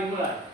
dimulai.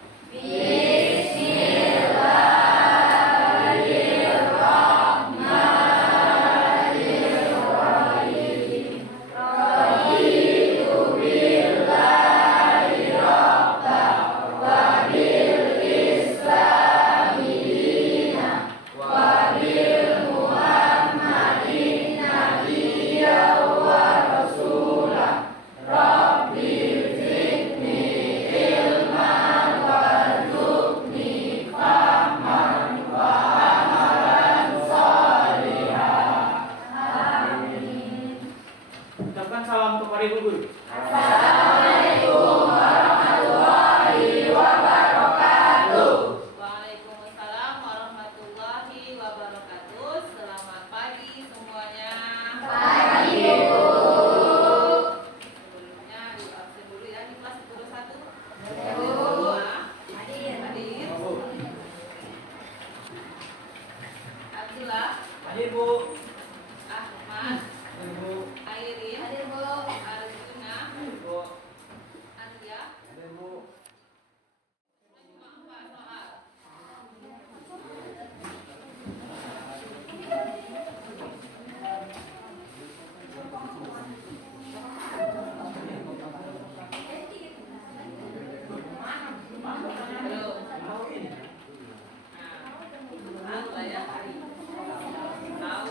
Ucapkan salam kepada Ibu Guru. Assalamualaikum warahmatullahi wabarakatuh. Waalaikumsalam warahmatullahi wabarakatuh. Selamat pagi semuanya. Pagi, Bu. Sebelumnya absen dulu ya di kelas 21. Bu. Hadir. Abdullah, Hadir, Bu. Ahmad, Hadir, Bu. Airin, Hadir, Bu. Arjuna, Hadir, Bu. Arya. Hadir, Bu. Cuma 4 soal. Belum. Tahu lah ya. Tahu.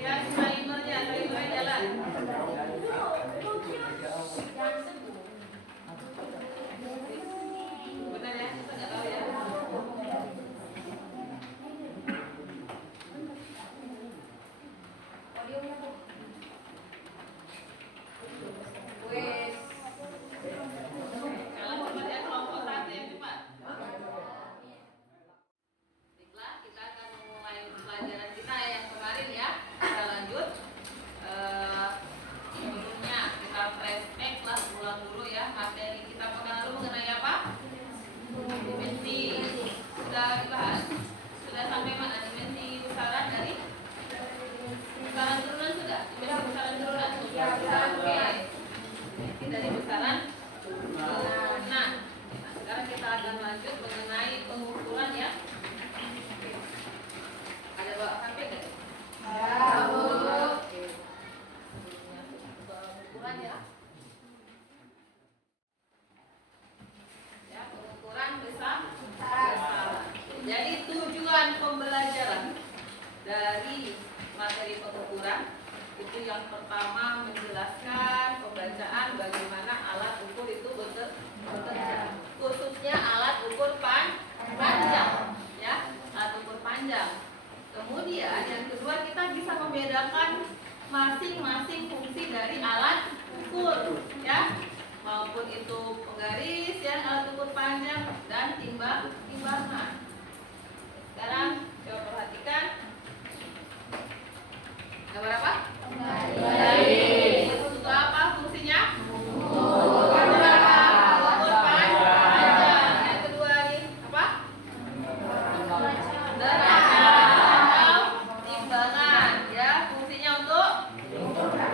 Ya, timernya jalan. Benar ya? Kita nggak tahu ya. Podiumnya, Bu. Wes. Kalau cepat ya kelompok 1 yang cepat. Baiklah, kita akan memulai pelajaran kita yang kemarin ya. Kita lanjut. Sebelumnya kita flashback lah, ulang dulu ya materi kita pekan lalu mengenai apa? Dimensi. Sudah dibahas? Sudah sampai mana dimensi besaran dari besaran turunan sudah? Dimensi besaran turunan? Oke. Dimensi dari besaran turunan. Nah, sekarang kita akan lanjut mengenai pengukuran ya. Ada bawa HP nggak? Ya, Bu. Oke. Pengukuran ya. Ya, pengukuran besaran. Jadi tujuan pembelajaran dari materi pengukuran itu yang pertama menjelaskan pembacaan bagaimana alat ukur itu bekerja, khususnya alat ukur panjang, ya, alat ukur panjang. Kemudian yang kedua kita bisa membedakan masing-masing fungsi dari alat ukur, ya, maupun itu penggaris, ya, alat ukur panjang dan timbangan. Sekarang coba perhatikan gambar apa? Penggaris. Untuk apa fungsinya? Ukur Ukur panjang. Yang kedua nih apa? Derajat atau timbangan, ya, fungsinya untuk masa,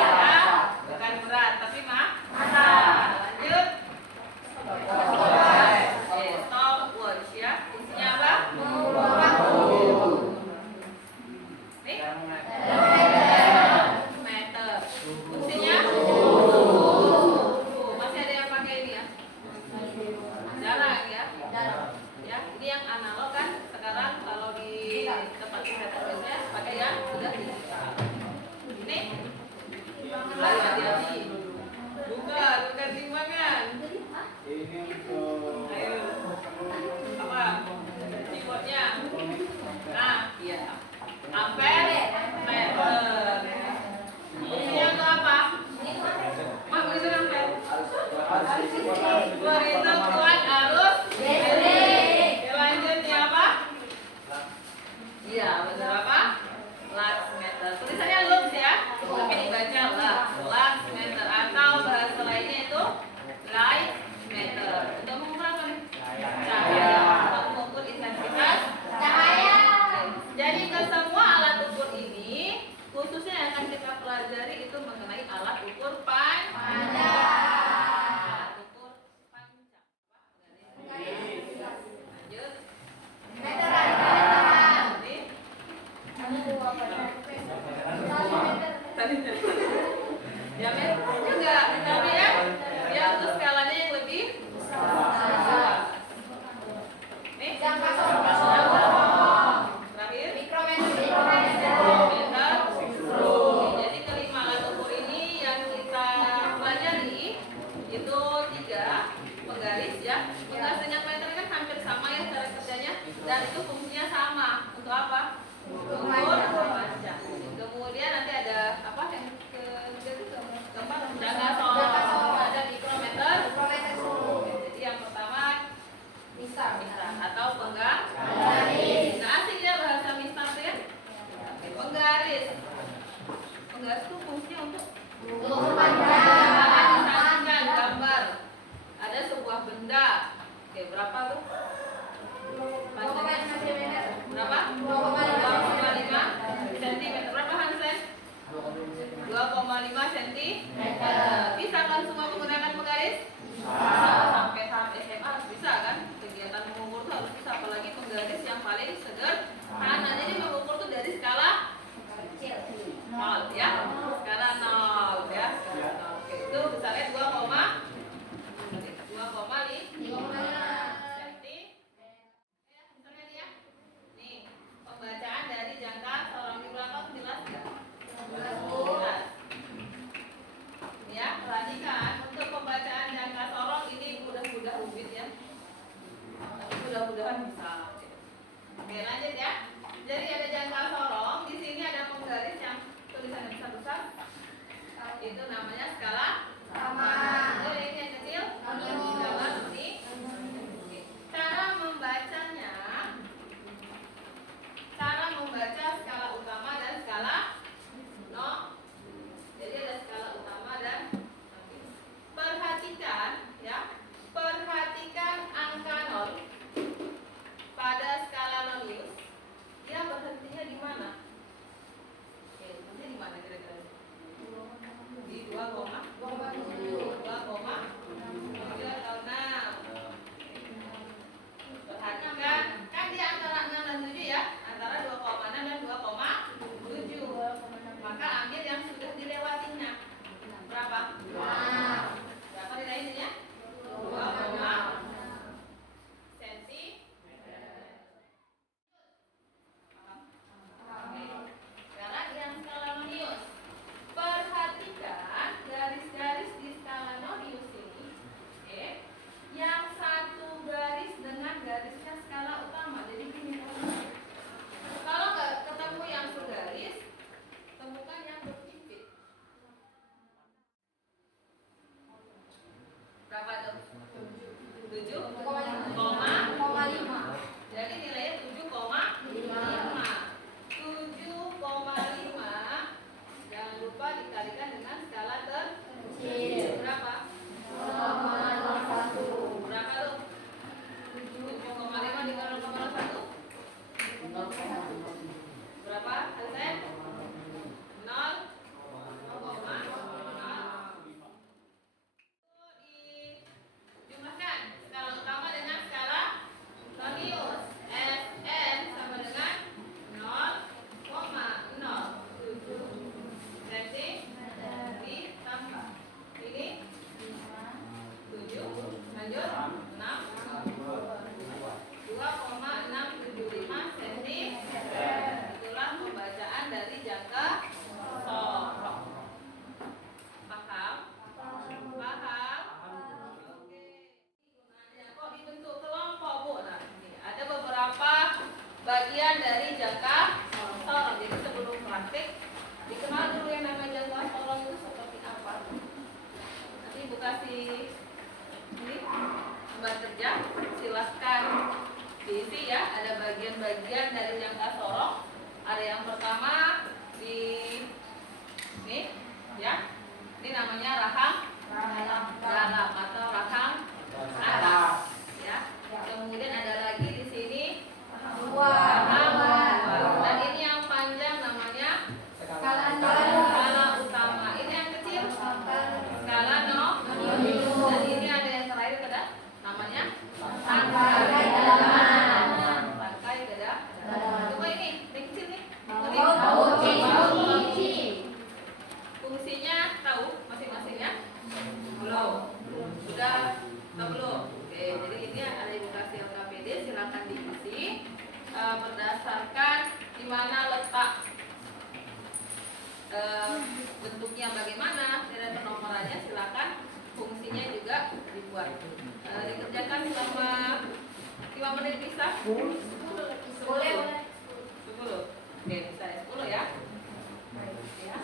ya, bukan berat tapi masa. Lanjut. Stopwatch, ya, fungsinya apa? Nih, meter. Fungsinya? Masih ada yang pakai ini ya? Jarang ya? Ya, ini yang analog kan. Sekarang kalau di tempat kesehatan biasanya pakai yang sudah digital. Ini hati-hati. Bukan timbangan. Ini untuk Ayo. Apa? Keyboardnya. Nah, iya. Ampere, meter. Fungsinya untuk apa? Mak, begitu ampere. Berhitung kuat arus listrik. Selanjutnya apa? Iya, benar apa? Lux meter. Tulisannya lux ya, tapi dibaca lux meter atau bahasa lainnya itu light meter. Untuk mengukur apa nih? Cahaya. Untuk mengukur intensitas cahaya. Jadi ke semua alat ukur ini, khususnya yang akan kita pelajari itu mengenai alat Diameter juga, tapi ya dia untuk skalanya yang lebih besar. Nih, Jangka jangka sorong. sorong. Terakhir, Mikrometer. meter. Oke, jadi kelima alat ukur ini yang kita pelajari itu 3 penggaris ya. Penggaris dan meter kan hampir sama ya cara kerjanya, dan itu fungsinya sama. Untuk apa? Ukur panjang. Kemudian nanti ada apa yang keempat, jangka sorong. Ada mikrometer. Mikrometer suruh. Jadi yang pertama Misal. atau penggaris. Nggak asing ya bahasa misal ya. Penggaris. Penggaris itu fungsinya untuk Ukur panjang. misalkan gambar ada sebuah benda. Oke, berapa tuh? Panjangnya 2,5 cm. berapa? 2,5 2,5 cm. Berapa Hansen? 2,5 cm. Bisa kan semua menggunakan penggaris? Bisa. Sampai tahap SMA harus bisa kan? Kegiatan mengukur tuh harus bisa, apalagi penggaris yang paling sederhana. Jadi mengukur tuh dari skala Kecil. 0 ya. Skala 0 ya. Oke, itu besarnya 2,5 cm. Ya, misalnya nih ya. Nih, pembacaan dari jangka sorong di belakang jelas nggak? Jelas. Ya, perhatikan untuk pembacaan jangka sorong ini mudah-mudah rumit ya. Tapi mudah-mudahan bisa. Oke, lanjut ya. Jadi ada jangka sorong, di sini ada penggaris yang tulisannya besar-besar. Itu namanya skala Sama. Jadi ini yang kecil, skala ini. Oke. Cara membaca skala utama dan skala no. Jadi ada skala utama dan perhatikan ya. Perhatikan angka 0 pada skala Lulus. Dia berhentinya di mana? Oke, berhentinya di mana kira-kira? Di 2,5. Boleh. 10. Oke, bisa ya 10 ya. Ya.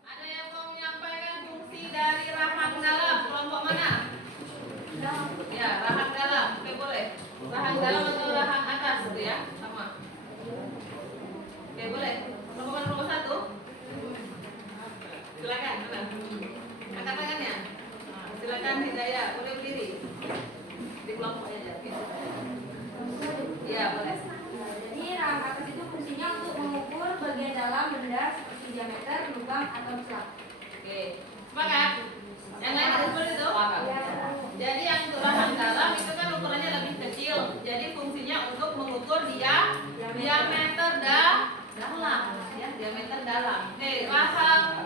Ada yang mau menyampaikan fungsi dari rahang dalam kelompok mana? Ya, rahang dalam. Oke, boleh. Rahang dalam atau rahang atas gitu ya? Sama. Oke, boleh. Kelompok nomor 1. Silakan, mana? Angkat tangannya. Silakan Hidayah, boleh berdiri. Di kelompoknya aja. Oke. Iya, boleh. Jadi rahang atas itu fungsinya untuk mengukur bagian dalam benda seperti diameter, lubang atau celah. Oke. Sepakat? Yang lain ada seperti itu? Jadi yang untuk rahang dalam itu kan ukurannya lebih kecil. Jadi fungsinya untuk mengukur diameter dalam, ya, diameter dalam. Oke, rahang